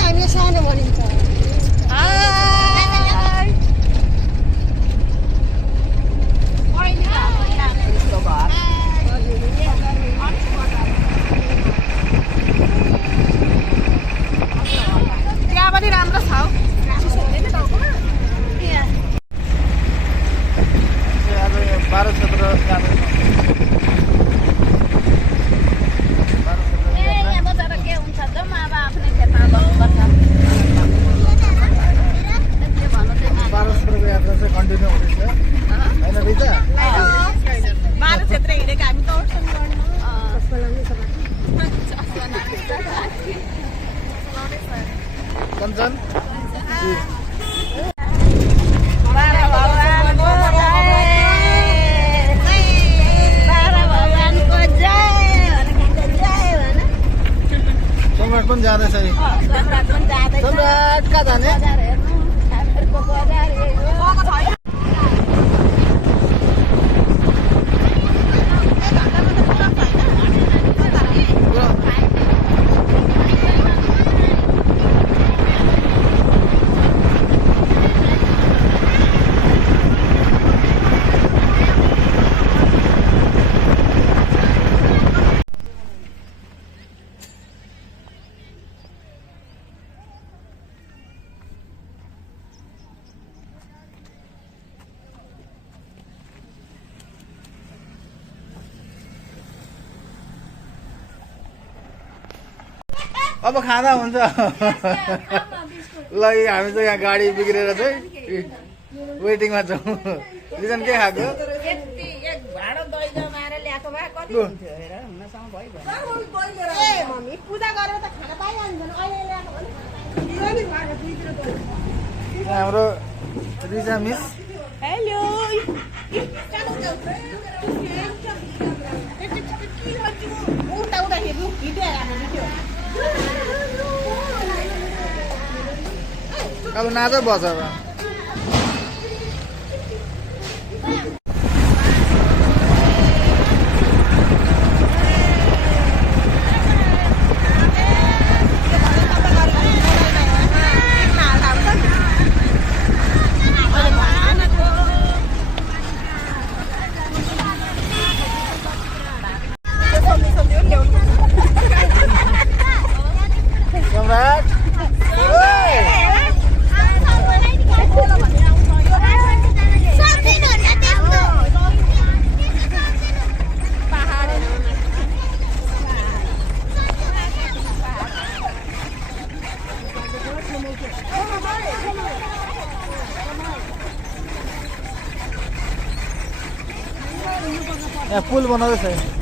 हामीले सानो भनिन्छ त्यहाँ पनि राम्रो छ कंचन सम्राट पनि जाँदैछ सम्राट कहाँ जाने अब खाना हुन्छ ल हामी चाहिँ यहाँ गाडी बिग्रेर चाहिँ वेटिङमा छौँ रिजन के खाएको हाम्रो रिजा मिस हेलो अब नाच बस अब सम्राट यहाँ पुल बनाउँदैछ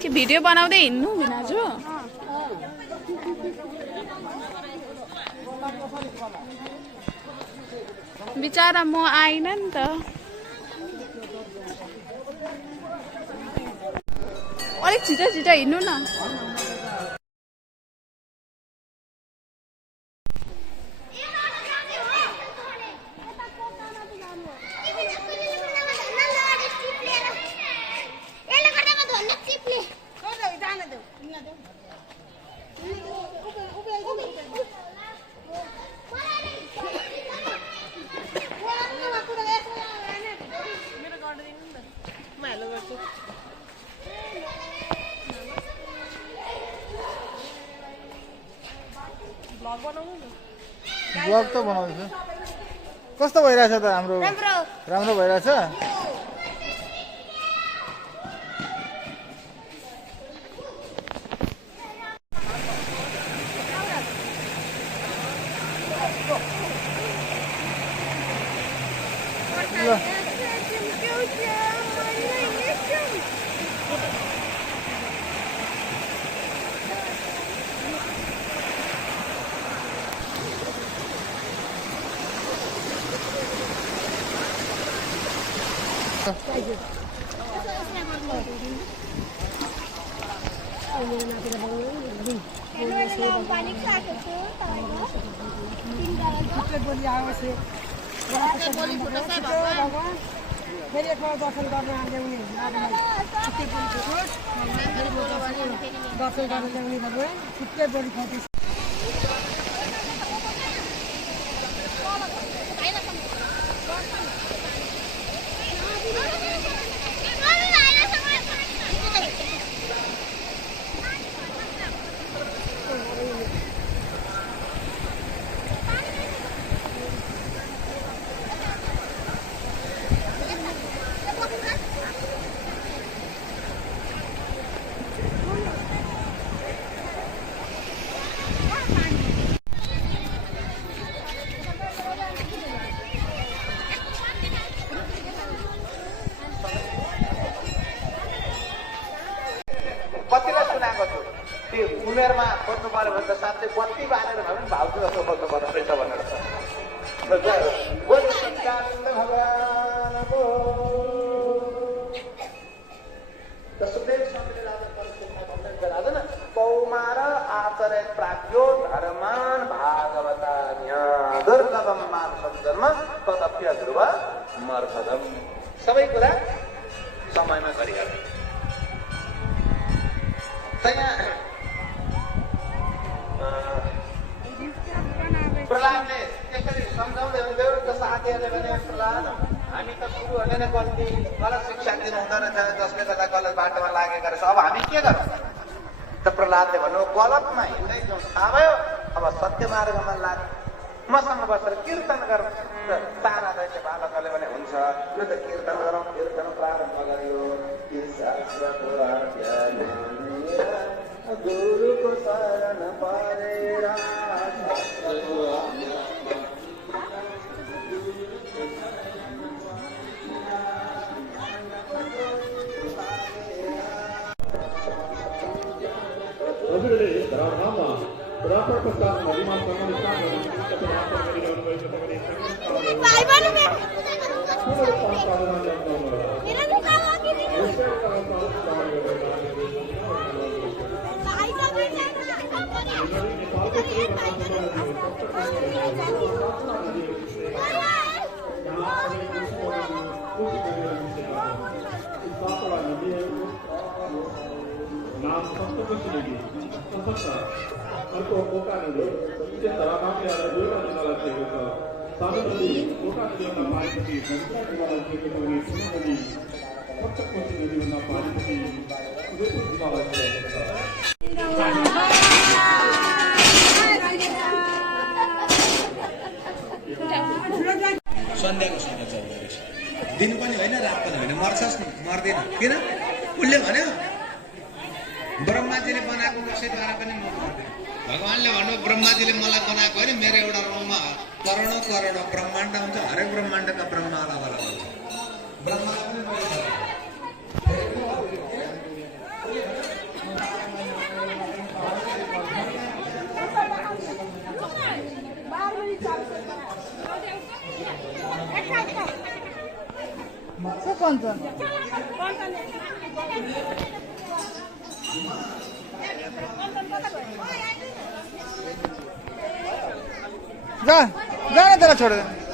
कि भिडियो बनाउँदै हिँड्नु भिनाजु बिचारा म आइन नि त अलिक छिटो छिटो हिँड्नु न ब्लग त बनाउँदैछ कस्तो भइरहेछ त हाम्रो राम्रो भइरहेछ फेरि एकपल्ट दर्शन गर्न ल्याउने दर्शन गर्न ल्याउने तपाईँ छुट्टै बोली खाँदैछ कतिलाई सुनाएको छु त्यो उमेरमा खोज्नु पर्यो भने त साँच्चै बत्ती बालेर भए पनि भाउजू जस्तो खोज्नु पर्ने रहेछ भनेर सुखदेव स्वामीले राजा परीक्षितलाई भन्नुहुन्छ राजन कौमार आचरे प्राज्ञो धर्मान भागवतान्य दुर्लभम मानव जन्म तदप्य ध्रुव मर्धदम सबै कुरा समयमा गरिहाल्छ प्रहलादले त्यसरी सम्झाउँदै हुन्थ्यो र साथीहरूले भने प्रहलाद हामी त गुरुहरूले नै कति गलत शिक्षा दिनु हुँदो रहेछ जसले गर्दा गलत बाटोमा लागेका रहेछ अब हामी के गरौँ त प्रहलादले भन्नु गलतमा हिँड्दै जाउँ थाहा भयो अब सत्य मार्गमा लाग मसँग बसेर कीर्तन गरौँ र तारा दैत्य बालकले भने हुन्छ यो त कीर्तन गरौँ कीर्तन प्रारम्भ गर्यो गुरुको शरण परेर हजुरले धराधाममा रापर प्रसाद नदीमा समावेश नाम सप्तपक्षी अर्को कोका नदी धराधामले आएर दुईवटा जिल्लालाई दिएको छ सानो नदी कोका नदीभन्दा पाएपछि नदीका जिल्लालाई दिएको छ भने ठुलो नदी सप्तपक्षी नदीभन्दा पाएपछि उदयपुर जिल्लालाई दिएको छ सन्ध्याको समय चल्दो रहेछ दिन पनि होइन रात पनि होइन मर्छस् मर्दैन किन उसले भन्यो ब्रह्माजीले बनाएको कसैद्वारा पनि म मर्दैन भगवानले भन्नु ब्रह्माजीले मलाई बनाएको होइन मेरो एउटा रौँमा करोडौँ करोडौँ ब्रह्माण्ड हुन्छ हरेक ब्रह्माण्डका ब्रह्म अलग अलग हुन्छ ब्रह्मालाई पनि मैले से कौन सा जा जाने तेरा छोड़ दे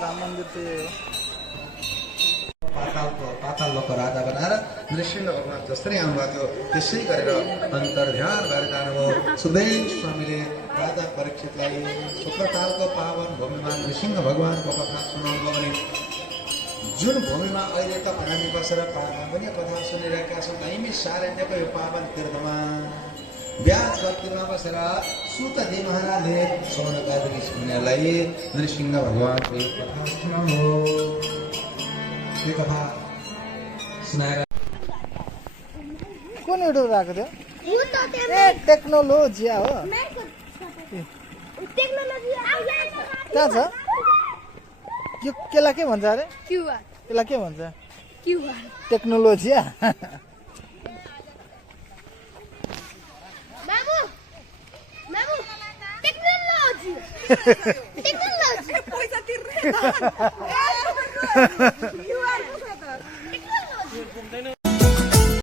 धाम मंदिर पे पातालको राजा बनाएर नृसिंह भगवान जसरी आउनुभएको थियो त्यसै गरेर अन्तर्ध्यान गरेर जानुभयो सुखदेव स्वामीले राजा परीक्षितलाई शुक्रकालको पावन भूमिमा नृसिंह भगवानको कथा सुनाउनुभयो भने जुन भूमिमा अहिलेका हामी बसेर पावन पनि कथा सुनिरहेका छौँ हामी सारण्यको यो पावन तीर्थमा व्यास भक्तिमा बसेर सुतजी महाराजले सौनकादि सुन्नेलाई नृसिंह भगवानको यो कथा सुनाउनु यो कथा सुनाएर कुन युट्युब आएको थियो ए टेक्नोलोजिया हो कहाँ छ यो केलाई के भन्छ अरे यसलाई के भन्छ टेक्नोलोजिया Technology.